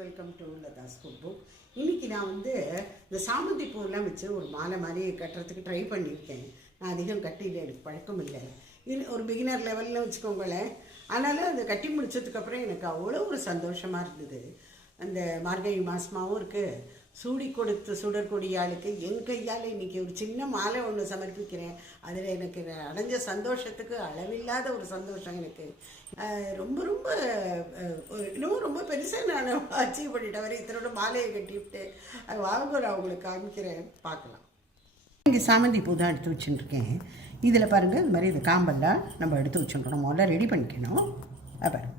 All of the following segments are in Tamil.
Welcome to Latha's food book. இன்றைக்கி நான் இந்த சாமந்தி பூவெல்லாம் வச்சு ஒரு மாலை மாதிரி கட்டுறதுக்கு ட்ரை பண்ணியிருக்கேன். நான் அதிகம் கட்டியில் எனக்கு பழக்கம் இல்லை. இது ஒரு பிகினர் லெவலில் வச்சுக்கோங்களேன். அதனால் அதை கட்டி முடித்ததுக்கப்புறம் எனக்கு அவ்வளோ ஒரு சந்தோஷமாக இருந்தது. அந்த மார்கழி மாதமாகவும் இருக்குது. சூடி கொடுத்து சுடற்கொடியாளுக்கு என் கையால் இன்றைக்கி ஒரு சின்ன மாலை ஒன்று சமர்ப்பிக்கிறேன். அதில் எனக்கு அடைஞ்ச சந்தோஷத்துக்கு அளவில்லாத ஒரு சந்தோஷம். எனக்கு ரொம்ப ரொம்ப இன்னும் ரொம்ப பெருசாக நான் அச்சீவ் பண்ணிட்டேன். வரை இத்தனோட மாலையை கட்டிவிட்டு அது வாங்க நான் உங்களுக்கு காமிக்கிறேன், பார்க்கலாம். இங்கே சாமந்தி பூ தான் எடுத்து வச்சுட்டுருக்கேன். இதில் பாருங்கள், இது மாதிரி இது காம்பெல்லாம் நம்ம எடுத்து வச்சுருக்கணும். முதல்ல ரெடி பண்ணிக்கணும். பாருங்கள்,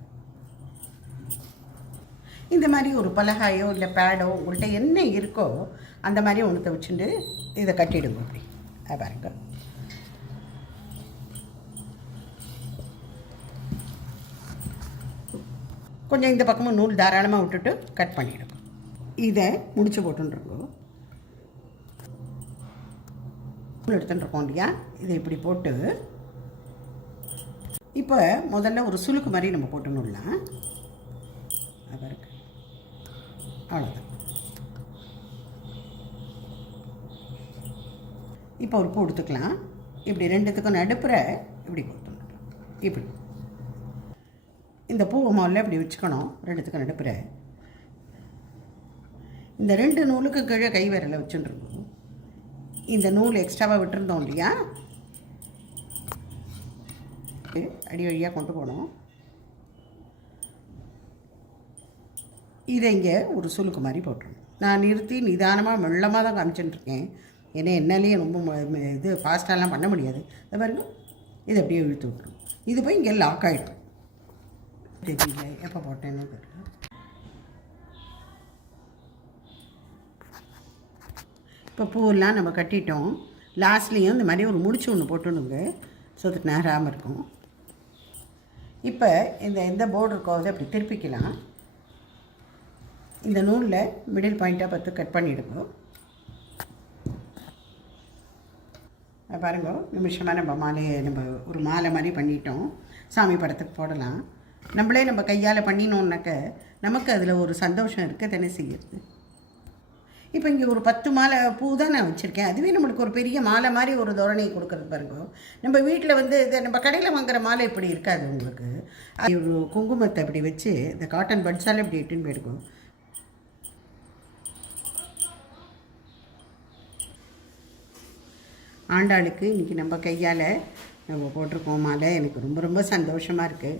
இந்த மாதிரி ஒரு பலகாயோ இல்லை பேடோ உங்கள்கிட்ட என்ன இருக்கோ அந்த மாதிரி ஒன்றத்தை வச்சுட்டு இதை கட்டிடுங்க. அப்படி பாருங்க. கொஞ்சம் இந்த பக்கமும் நூல் தாராளமாக விட்டுட்டு கட் பண்ணிவிடுங்க. இதை முடிச்சு போட்டுருக்கோம். நூல் எடுத்துட்டுருக்கோம் இல்லையா, இதை இப்படி போட்டு இப்போ முதல்ல ஒரு சுளுக்கு மாதிரி நம்ம போட்டுணும்லாம். பாருங்க, அவ்வளோதான். இப்போ ஒரு பூ எடுத்துக்கலாம். இப்படி ரெண்டுத்துக்கும் நடுப்புற இப்படி கொடுத்துடலாம். இப்படி இந்த பூவை முதல்ல இப்படி வச்சுக்கணும். ரெண்டுத்துக்கும் நடுப்புற இந்த ரெண்டு நூலுக்கு கீழே கை விரலை வச்சுட்டுருக்கோம். இந்த நூல் எக்ஸ்ட்ராவாக விட்டுருந்தோம் இல்லையா, அடி வழியாக கொண்டு போகணும். இதை இங்கே ஒரு சுளுக்கு மாதிரி போட்டுருணும். நான் நிறுத்தி நிதானமாக மெல்லமாக தான் காமிச்சுட்டுருக்கேன். ஏன்னா என்னாலேயே ரொம்ப இது ஃபாஸ்ட்டாலாம் பண்ண முடியாது. அதை பாருங்க, இதை அப்படியே இழுத்து விட்டுரும். இது போய் இங்கே லாக் ஆகிடும். தெரியல எப்போ போட்டேன்னு தெரியல. இப்போ பூவெல்லாம் நம்ம கட்டிட்டோம். லாஸ்ட்லேயும் இந்த மாதிரி ஒரு முடிச்சு ஒன்று போட்டுணுங்க, ஸோ அதுக்கு நேராமல் இருக்கும். இப்போ எந்த போர்டு இருக்கோ அதை அப்படி திருப்பிக்கலாம். இந்த நூலில் மிடில் பாயிண்ட்டாக பார்த்து கட் பண்ணிவிடுங்க. பாருங்க, நிமிஷமாக நம்ம ஒரு மாலை மாதிரி பண்ணிட்டோம். சாமி படத்துக்கு போடலாம். நம்மளே நம்ம கையால் பண்ணினோம்னாக்க நமக்கு அதில் ஒரு சந்தோஷம் இருக்க தானே செய்யுது. இப்போ இங்கே ஒரு 10 மாலை பூ தான் நான் வச்சுருக்கேன். அதுவே நம்மளுக்கு ஒரு பெரிய மாலை மாதிரி ஒரு தோரணையை கொடுக்குறது பாருங்க. நம்ம வீட்டில் இதை நம்ம கடையில் வாங்குகிற மாலை இப்படி இருக்காது உங்களுக்கு. அது ஒரு குங்குமத்தை இப்படி வச்சு இந்த காட்டன் பட்ஸால் இப்படி இட்டுன்னு போயிடுக்கும். ஆண்டாளுக்கு இன்றைக்கி நம்ம கையால் நம்ம போட்டிருக்கோம் மாலை. எனக்கு ரொம்ப ரொம்ப சந்தோஷமாக இருக்குது.